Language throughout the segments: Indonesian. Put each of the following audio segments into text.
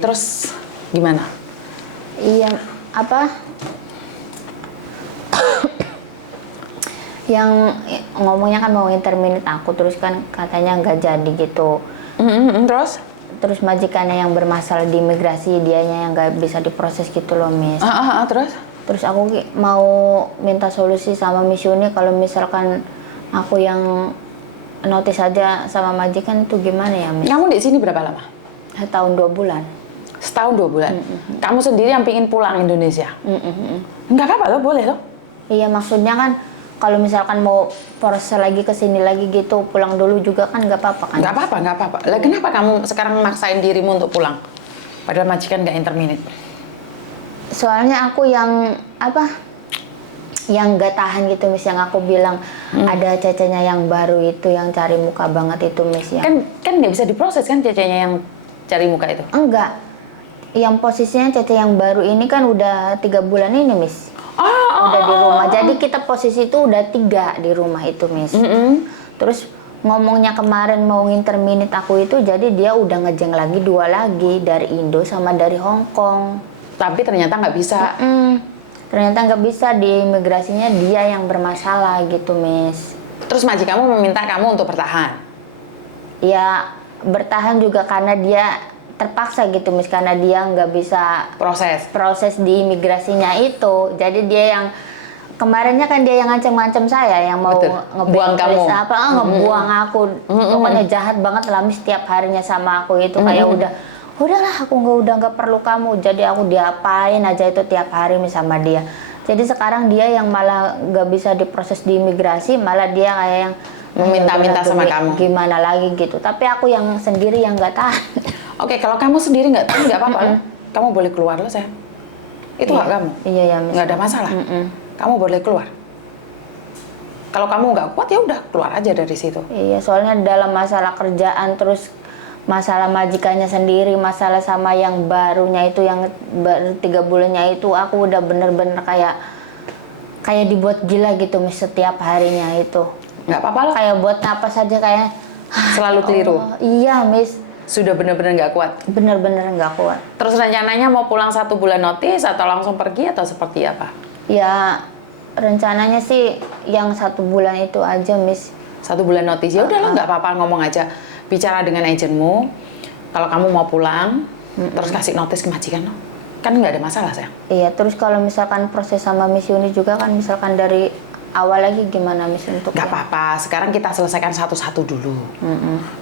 Terus gimana? Iya, apa? Yang ngomongnya kan mau interminate aku, terus kan katanya nggak jadi gitu. Terus? Terus majikannya yang bermasalah di imigrasi, dianya yang nggak bisa diproses gitu loh, Miss. Terus? Terus aku mau minta solusi sama Miss Yuni, kalau misalkan aku yang notice aja sama majikan itu gimana ya, Miss? Kamu di sini berapa lama? 1 tahun 2 bulan. Setahun 2 bulan. Kamu sendiri yang pingin pulang Indonesia? Nggak apa-apa loh, boleh loh. Iya, maksudnya kan kalau misalkan mau proses lagi ke sini lagi gitu, pulang dulu juga kan nggak apa-apa kan? Nggak apa-apa, nggak apa-apa. Lah kenapa kamu sekarang memaksain dirimu untuk pulang? Padahal majikan nggak interminate. Soalnya aku yang apa? Yang nggak tahan gitu, Miss. Yang aku bilang ada cecenya yang baru itu, yang cari muka banget itu, Miss. Ya. Kan nggak bisa diproses kan cecenya yang cari muka itu? Enggak. Yang posisinya cece yang baru ini kan udah 3 bulan ini, Miss. Udah di rumah. Jadi kita posisi itu udah 3 di rumah itu, Miss. Terus ngomongnya kemarin mau interminate aku itu, jadi dia udah ngejeng lagi 2 lagi dari Indo sama dari Hong Kong. Tapi ternyata nggak bisa. Ternyata nggak bisa, di imigrasinya dia yang bermasalah gitu, Miss. Terus majikanmu meminta kamu untuk bertahan? Ya bertahan juga karena dia terpaksa gitu, Miss, karena dia nggak bisa proses di imigrasinya itu. Jadi dia yang kemarinnya kan dia yang ngancam-ngancam saya, yang mau buang kamu, ngebuang aku. Pokoknya jahat banget lah, Miss, setiap harinya sama aku itu kayak udahlah aku nggak perlu kamu. Jadi aku diapain aja itu tiap hari, Miss, sama dia. Jadi sekarang dia yang malah nggak bisa diproses di imigrasi, malah dia kayak yang meminta-minta sama kamu. Gimana lagi gitu. Tapi aku yang sendiri yang nggak tahan. Oke, kalau kamu sendiri nggak apa-apa. Kamu boleh keluar loh, sayang. Itu hak kamu. Iya ya, Miss. Nggak ada masalah. Kamu boleh keluar. Kalau kamu nggak kuat ya udah keluar aja dari situ. Iya, soalnya dalam masalah kerjaan, terus masalah majikannya sendiri, masalah sama yang barunya itu, yang baru 3 bulannya itu, aku udah bener-bener kayak dibuat gila gitu, Miss, setiap harinya itu. Nggak apa-apa lah. Kayak buat apa saja kayak selalu keliru. Iya, Miss. Sudah bener-bener nggak kuat. Bener-bener nggak kuat. Terus rencananya mau pulang 1 bulan notice atau langsung pergi atau seperti apa? Ya rencananya sih yang 1 bulan itu aja, Miss. 1 bulan notice ya udah lo nggak apa-apa, ngomong aja, bicara dengan agenmu. Kalau kamu mau pulang, terus kasih notice ke majikan lo. Kan nggak ada masalah, sayang. Iya, terus kalau misalkan proses sama Miss Yuni juga kan, misalkan dari awal lagi gimana, Miss, untuk nggak apa-apa, sekarang kita selesaikan satu-satu dulu.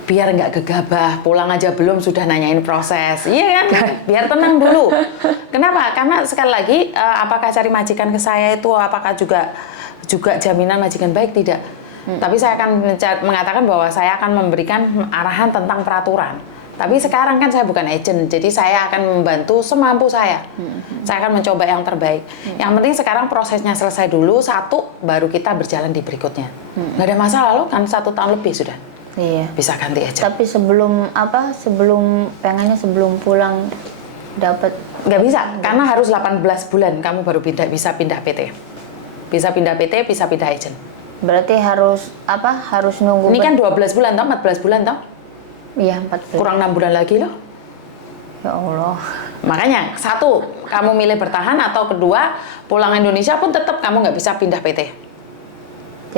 Biar nggak gegabah, pulang aja belum sudah nanyain proses. Iya kan? Biar tenang dulu. Kenapa? Karena sekali lagi, apakah cari majikan ke saya itu apakah juga jaminan majikan baik? Tidak. Tapi saya akan mengatakan bahwa saya akan memberikan arahan tentang peraturan. Tapi sekarang kan saya bukan agent, jadi saya akan membantu semampu saya. Saya akan mencoba yang terbaik. Yang penting sekarang prosesnya selesai dulu, 1, baru kita berjalan di berikutnya. Nggak ada masalah loh, kan 1 tahun lebih sudah. Iya. Bisa ganti aja. Tapi sebelum pengennya sebelum pulang dapat. Nggak bisa, karena harus 18 bulan kamu baru bisa pindah PT. Bisa pindah PT, bisa pindah agent. Berarti harus nunggu. Ini kan 12 bulan toh, 14 bulan toh? Iya, 14. Kurang 6 bulan lagi loh. Ya Allah. Makanya 1, kamu milih bertahan, atau 2, pulang Indonesia pun tetap kamu nggak bisa pindah PT.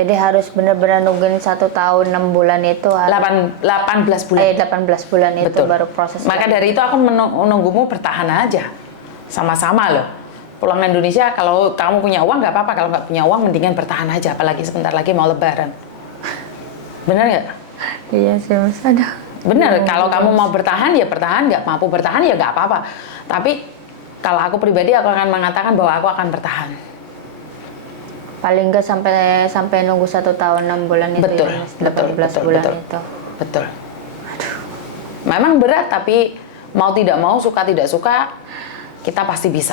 Jadi harus benar-benar nungguin 1 tahun 6 bulan itu. 18 bulan. 18 bulan itu. Betul. Baru proses. Maka dari itu aku menunggumu bertahan aja. Sama-sama loh. Pulang Indonesia, kalau kamu punya uang nggak apa-apa. Kalau nggak punya uang, mendingan bertahan aja. Apalagi sebentar lagi mau lebaran. Bener nggak? Iya sih, Mas. Ada. Bener, kalau kamu mau bertahan ya bertahan, nggak mampu bertahan ya nggak apa-apa. Tapi kalau aku pribadi, aku akan mengatakan bahwa aku akan bertahan. Paling nggak sampai nunggu 1 tahun 6 bulan itu. Betul, ya, 18 bulan itu. Betul. Aduh. Memang berat, tapi mau tidak mau, suka tidak suka, kita pasti bisa.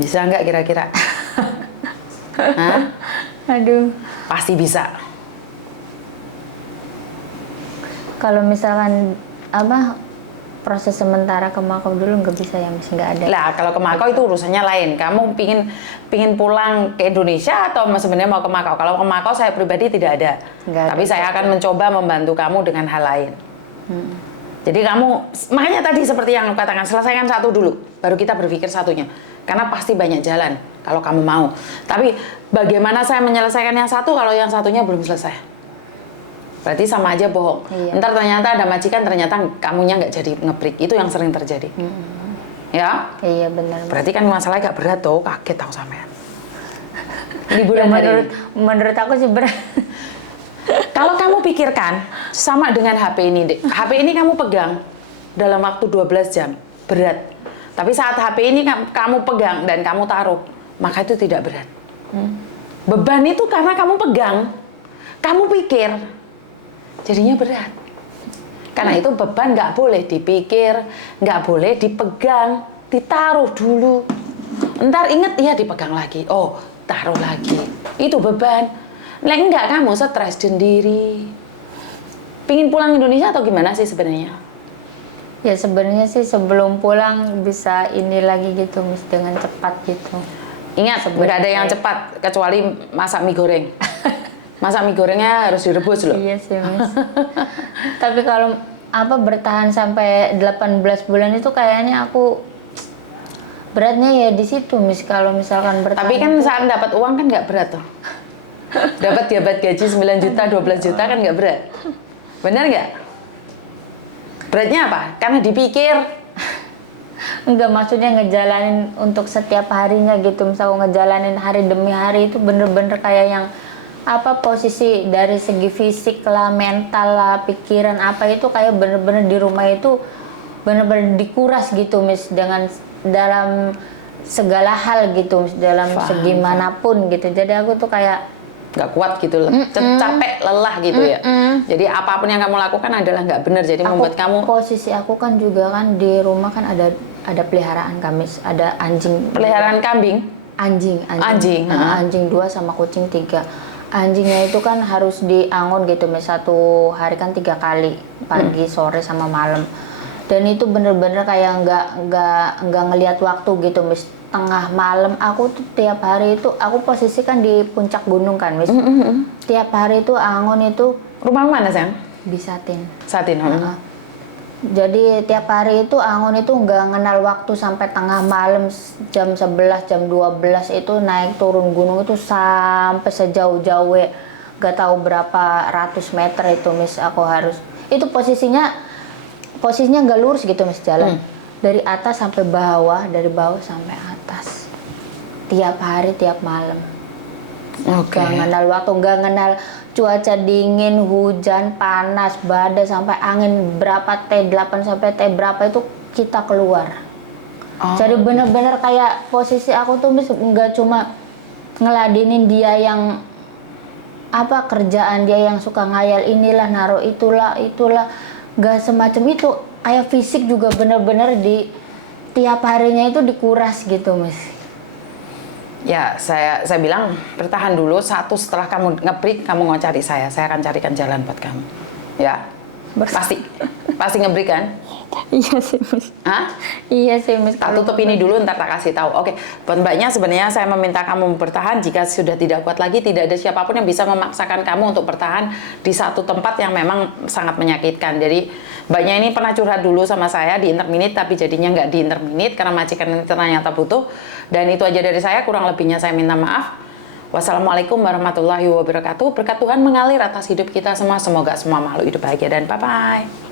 Bisa nggak kira-kira? Hah? Aduh. Pasti bisa. Kalau misalkan proses sementara ke Makau dulu nggak bisa ya Miss, nggak ada. Lah kalau ke Makau itu urusannya lain. Kamu pingin pulang ke Indonesia atau sebenarnya mau ke Makau? Kalau ke Makau saya pribadi tidak ada. Nggak ada. Tapi saya akan mencoba membantu kamu dengan hal lain. Jadi kamu, makanya tadi seperti yang aku katakan, selesaikan satu dulu, baru kita berpikir satunya. Karena pasti banyak jalan kalau kamu mau. Tapi bagaimana saya menyelesaikan yang satu kalau yang satunya belum selesai? Berarti sama aja bohong. Iya. Ntar ternyata ada majikan, ternyata kamunya nggak jadi ngebreak. Itu yang sering terjadi. Ya? Iya benar. Berarti kan masalahnya nggak berat tuh, kaget tahu sampean. Ya, Liburan hari ini. menurut aku sih berat. Kalau kamu pikirkan, sama dengan HP ini, Dek. HP ini kamu pegang dalam waktu 12 jam, berat. Tapi saat HP ini kamu pegang dan kamu taruh, maka itu tidak berat. Beban itu karena kamu pegang, kamu pikir, jadinya berat. Karena itu beban nggak boleh dipikir, nggak boleh dipegang, ditaruh dulu. Ntar inget, ya dipegang lagi, oh taruh lagi. Itu beban. Nah, enggak, kamu stres sendiri. Pingin pulang Indonesia atau gimana sih sebenarnya? Ya sebenarnya sih sebelum pulang bisa ini lagi gitu Miss, dengan cepat gitu. Ingat, nggak ada yang cepat kecuali masak mie goreng. Masak mie gorengnya harus direbus loh. Iya sih Miss. Tapi kalau bertahan sampai 18 bulan itu kayaknya aku beratnya ya di situ Miss, kalau misalkan bertahan. Tapi kan saat dapat uang kan nggak berat tuh. Dapat gaji 9 juta, 12 juta kan nggak berat. Benar nggak? Beratnya apa? Karena dipikir. Enggak, maksudnya ngejalanin untuk setiap harinya gitu. Misal ngejalanin hari demi hari itu bener-bener kayak yang posisi dari segi fisik lah, mental lah, pikiran itu kayak bener-bener di rumah itu bener-bener dikuras gitu Miss, dengan dalam segala hal gitu Miss, dalam segi manapun gitu. Jadi aku tuh kayak nggak kuat gitu loh, capek, lelah gitu ya. Jadi apapun yang kamu lakukan adalah nggak benar. Jadi membuat kamu. Posisi aku kan juga kan di rumah kan ada peliharaan kami, ada anjing. Peliharaan kambing? Anjing. Anjing 2 sama kucing 3. Anjingnya itu kan harus diangon gitu, Miss, satu hari kan 3 kali, pagi, sore sama malam. Dan itu bener-bener kayak nggak ngelihat waktu gitu Miss. Tengah malam aku tuh tiap hari itu aku posisi kan di puncak gunung kan Miss. Tiap hari itu angon itu. Rumah mana sayang? Di Satin. Satin. Jadi tiap hari itu angon itu nggak kenal waktu sampai tengah malam, jam 11, jam 12 itu naik turun gunung itu sampai sejauh-jauh nggak tahu berapa ratus meter itu Miss. Aku harus itu posisinya nggak lurus gitu Miss, jalan dari atas sampai bawah, dari bawah sampai atas, tiap hari tiap malam. Oke. Gak kenal waktu, gak kenal cuaca dingin, hujan, panas, badai, sampai angin berapa T8 sampai T berapa itu kita keluar. Jadi bener-bener kayak posisi aku tuh Miss, nggak cuma ngeladenin dia yang kerjaan dia yang suka ngayal inilah, naruh itulah, gak semacam itu. Kayak fisik juga bener-bener di tiap harinya itu dikuras gitu Miss. Ya, saya bilang bertahan dulu. Satu, setelah kamu nge-break, kamu mau cari saya akan carikan jalan buat kamu. Ya, pasti nge-break kan? Iya sih Miss. Hah? Iya sih Miss. Tak tutup ini dulu, ntar tak kasih tahu. Oke, buat mbaknya sebenarnya saya meminta kamu bertahan. Jika sudah tidak kuat lagi, tidak ada siapapun yang bisa memaksakan kamu untuk bertahan di satu tempat yang memang sangat menyakitkan. Jadi mbaknya ini pernah curhat dulu sama saya di Interminute, tapi jadinya nggak di Interminute karena majikan ini ternyata butuh. Dan itu aja dari saya, kurang lebihnya saya minta maaf. Wassalamualaikum warahmatullahi wabarakatuh. Berkat Tuhan mengalir atas hidup kita semua. Semoga semua makhluk hidup bahagia dan bye-bye.